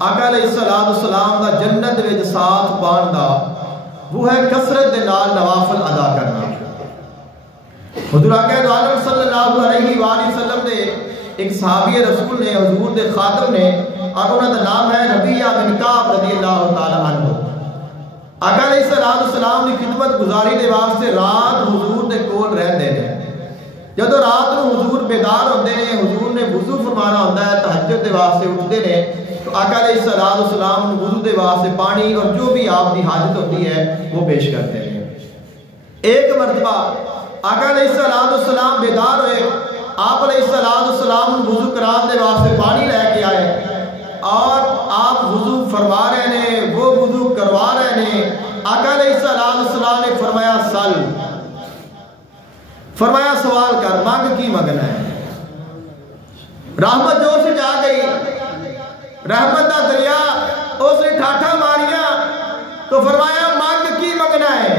آقا علیہ السلام دا جنت وچ ساتھ پان دا وہ ہے کثرت دے نال نوافل ادا کرنا. حضور آقا عالم صلی اللہ علیہ وآلہ وسلم دے ایک صحابی رسول نے حضور دے خادم نے اور انہاں دا نام ہے ربیعہ بن کعب رضی اللہ تعالی عنہ. آقا علیہ السلام دی خدمت گزاری دے واسطے رات حضور دے کول رہندے نے. جدو رات نو حضور بیدار ہوندے نے, حضور نے وضو فرمانا ہوندا ہے, تہجد دے واسطے اٹھدے نے, تو آقا علیہ السلام نے وضو دے واسطے پانی اور جو بھی آپ دی حاجت ہوتی ہے وہ پیش کرتے ہیں. ایک مرتبہ آقا علیہ السلام بیدار ہوئے, آپ علیہ السلام وضو کران دے واسطے پانی لے کے آئے اور آپ وضو فرما رہے ہیں, وہ وضو کروا رہے ہیں. آقا علیہ السلام نے فرمایا سل, فرمایا سوال کر, مانگ کی منگنا ہے. رحمت جوش سے جا گئی, رحمت کا دریا اس نے ٹھاٹھا ماریا تو فرمایا مانگ کی منگنا ہے.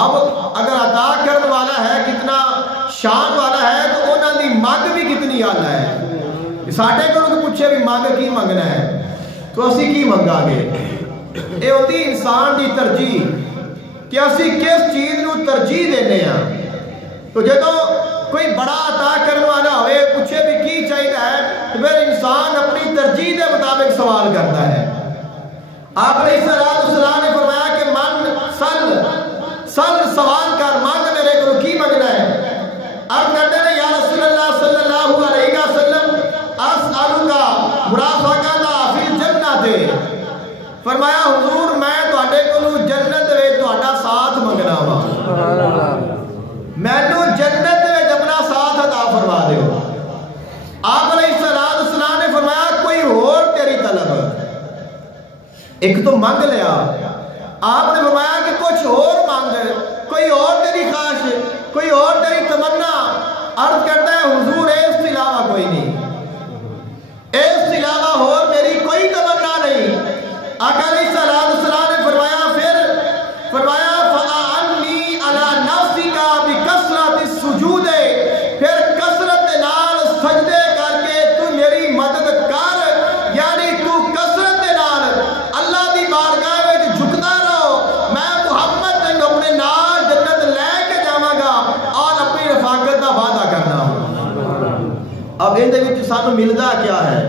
اب اگر عطا کرنے والا ہے کتنا شان والا ہے تو انہوں نے مانگ بھی کتنی آنا ہے. ساڑھے کو پوچھے بھی مانگ کی منگنا ہے تو اسی کی منگا گے. یہ ہوتی انسان دی ترجیح کہ اسی کس چیز نو ترجیح دینے ہیں. تو جدو کوئی بڑا عطا کرنے والا ہوئے پوچھے بھی کی چاہیے ہے تو پھر انسان اپنی ترجیح کے مطابق سوال کرتا ہے. آپ علیہ السلام نے فرمایا کہ من سل سوال کر, مانگ میرے کو کی منگنا ہے. اب کہتے ہیں یا رسول اللہ صلی اللہ علیہ وسلم اسالک مرافقۃ فی الجنۃ. فرمایا حضور میں تواڈے کولوں جنت وچ تہاڈا ساتھ منگنا وا, مینوں جنت وچ اپنا ساتھ عطا فرما دیو. آپ علیہ السلام نے فرمایا کوئی اور تیری طلب, ایک تو منگ لیا, آپ نے فرمایا کہ کچھ اور مانگ, کوئی اور تیری خواہش, کوئی اور تیری تمنا. عرض کرتا ہے حضور اس کے علاوہ کوئی نہیں, اس کے علاوہ اور میری کوئی تمنا نہیں. آقا علیہ السلام نے فرمایا پھر فرمایا فَأَعَنِّي عَلَى نَفْسِكَ بِكَثْرَةِ السُّجُودِ, پھر کثرت نال سجدے کر کے تو میری مدد کر. یعنی تو کثرت نال اللہ دی بارگاہ وچ جھکتا رہو, میں محمد نے اپنے نال جنت لے کے جاواں گا اور اپنی رفاقت دا وعدہ کرنا. اب ان دے وچ سانوں ملدا کیا ہے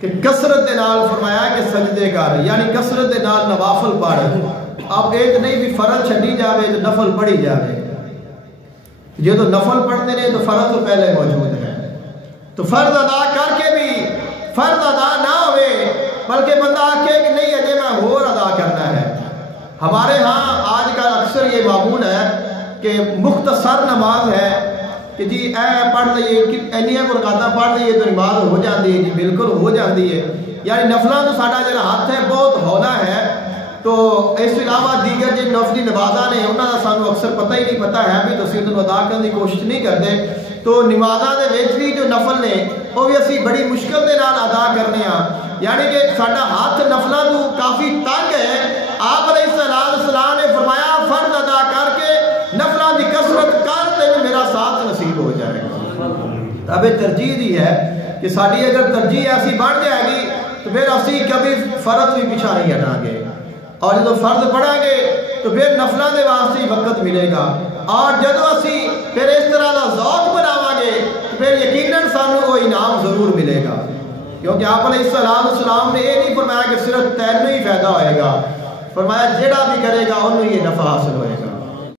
کہ کثرت نال فرمایا کہ سجدے کر, یعنی کثرت نال نوافل پڑھ. اب ایک نہیں بھی فرض چھڈی جاوے تو نفل پڑھی جاوے. جو تو نفل پڑھتے ہیں تو فرض تو پہلے موجود ہے, تو فرض ادا کر کے بھی فرض ادا نہ ہوئے بلکہ بندہ آکھے کہ نہیں اجے میں اور ادا کرنا ہے. ہمارے ہاں آج کل اکثر یہ معمول ہے کہ مختصر نماز ہے کہ جی اے پڑھ لئیے, اینیاں کو رکعتاں پڑھ لئیے تو نماز ہو جاتی ہے. جی بالکل ہو جاتی ہے, یعنی نفلاں تو ساڈا جڑا ہاتھ ہے بہت ہونا ہے. تو اس کے علاوہ دیگر جو نفلی نمازاں نے انہاں دا سانوں اکثر پتہ ہی نہیں, پتہ ہے بھی تو اسی انہاں ادا کرنے کی کوشش نہیں کرتے. تو نمازاں دے وچ بھی جو نفل نے وہ بھی اسی بڑی مشکل دے نال ادا کرنے ہاں, یعنی کہ ساڈا ہاتھ نفلاں تو کافی تنگ ہے. آپ علیہ السلام نے فرمایا فرض ادا کر کے نفلاں دی کثرت کر تے میرا ساتھ نصیب ہو جائے گا. اب ترجیح دی ہے کہ ساری اگر ترجیح ایسی بڑھ جائے گی تو پھر اسی کبھی فرض بھی پیچھا نہیں ہٹاں گے, اور جب فرض پڑھیں گے تو پھر نفلاں دے واسطے وقت ملے گا. اور جدو اسی پھر اس طرح دا ذوق بناواں گے تو پھر یقیناً سانوں وہ انعام ضرور ملے گا. کیونکہ آپ علیہ السلام نے یہ نہیں فرمایا کہ صرف تینوں ہی فائدہ ہوئے گا, فرمایا جیڑا بھی کرے گا انہوں یہ نفع حاصل ہوئے گا.